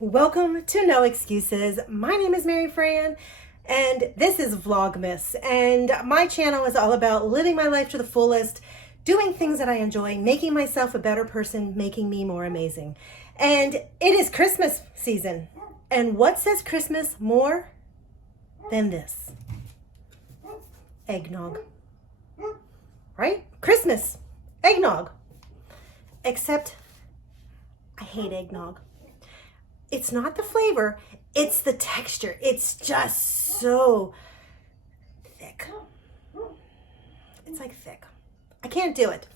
Welcome to No Excuses. My name is Mary Fran and this is Vlogmas, and my channel is all about living my life to the fullest, doing things that I enjoy, making myself a better person, making me more amazing. And it is Christmas season. And what says Christmas more than this? Eggnog. Right? Christmas. Eggnog. Except I hate eggnog. It's not the flavor, it's the texture. It's just so thick. It's like thick. I can't do it.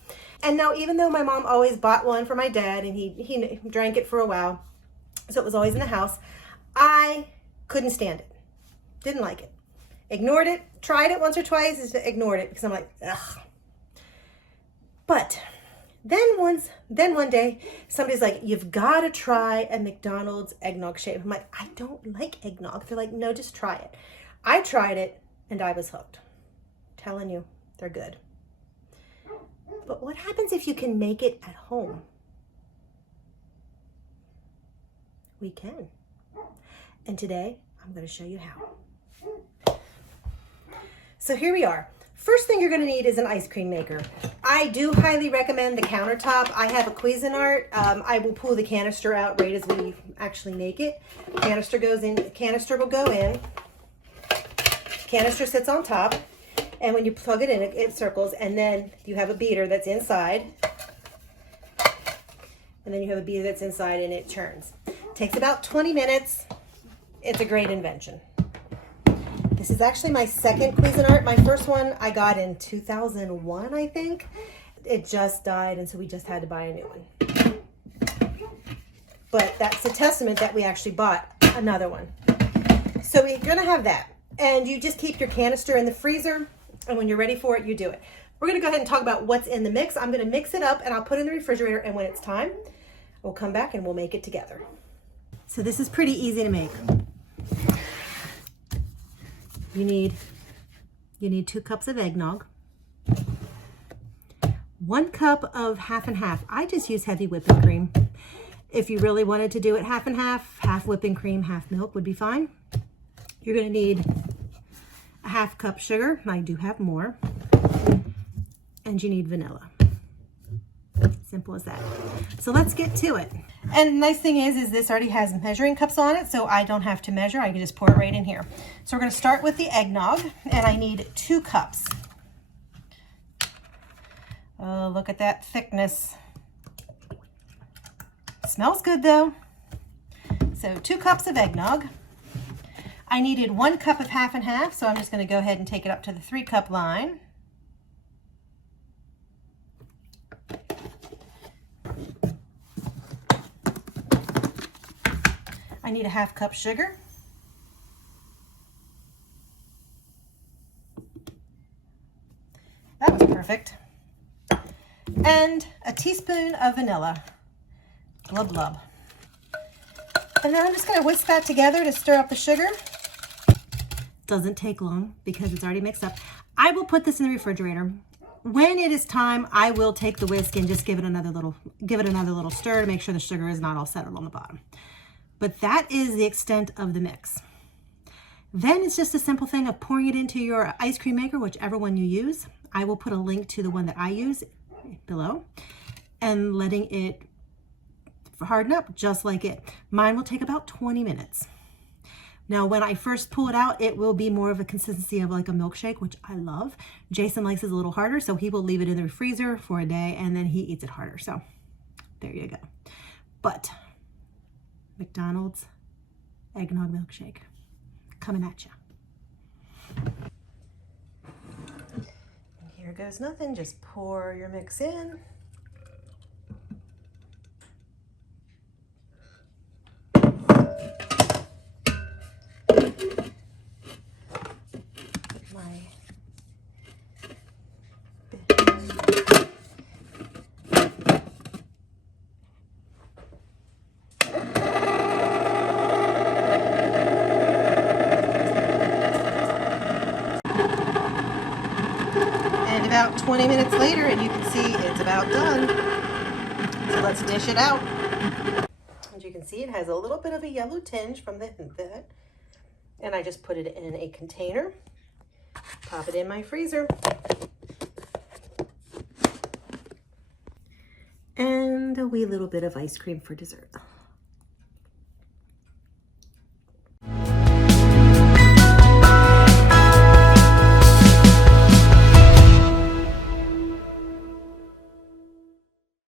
And now, even though my mom always bought one for my dad and he drank it for a while, so it was always in the house, I couldn't stand it. Didn't like it. Ignored it. Tried it once or twice, ignored it because I'm like, ugh. But then one day, somebody's like, you've got to try a McDonald's eggnog shake. I'm like, I don't like eggnog. They're like, no, just try it. I tried it and I was hooked. Telling you, they're good. But what happens if you can make it at home? We can. And today, I'm going to show you how. So here we are. First thing you're going to need is an ice cream maker. I do highly recommend the countertop. I have a Cuisinart. I will pull the canister out right as we actually make it. Canister goes in. Canister will go in. Canister sits on top, and when you plug it in, it circles. And then you have a beater that's inside, and then you have a beater that's inside, and it turns. Takes about 20 minutes. It's a great invention. This is actually my second Cuisinart. My first one I got in 2001, I think. It just died, and so we just had to buy a new one. But that's a testament that we actually bought another one. So we're gonna have that. And you just keep your canister in the freezer, and when you're ready for it, you do it. We're gonna go ahead and talk about what's in the mix. I'm gonna mix it up, and I'll put it in the refrigerator, and when it's time, we'll come back and we'll make it together. So this is pretty easy to make. You need 2 cups of eggnog, 1 cup of half and half. I just use heavy whipping cream. If you really wanted to do it half and half whipping cream, half milk would be fine. You're going to need a half cup sugar. I do have more. And you need vanilla. Simple as that. So let's get to it. And the nice thing is this already has measuring cups on it, so I don't have to measure. I can just pour it right in here. So we're going to start with the eggnog, and I need 2 cups. Oh, look at that thickness. Smells good though. So 2 cups of eggnog. I needed 1 cup of half and half, so I'm just going to go ahead and take it up to the 3-cup line. I need a half cup sugar. That was perfect. And a teaspoon of vanilla. Blub blub. And then I'm just going to whisk that together to stir up the sugar. Doesn't take long because it's already mixed up. I will put this in the refrigerator. When it is time, I will take the whisk and just give it another little stir to make sure the sugar is not all settled on the bottom. But that is the extent of the mix. Then it's just a simple thing of pouring it into your ice cream maker, whichever one you use. I will put a link to the one that I use below, and letting it harden up just like it. Mine will take about 20 minutes. Now, when I first pull it out, it will be more of a consistency of like a milkshake, which I love. Jason likes it a little harder, so he will leave it in the freezer for a day, and then he eats it harder. So there you go. But McDonald's eggnog milkshake coming at you. And here goes nothing. Just pour your mix in. About 20 minutes later, and you can see it's about done. So let's dish it out. As you can see, it has a little bit of a yellow tinge from the and I just put it in a container, pop it in my freezer. And a wee little bit of ice cream for dessert.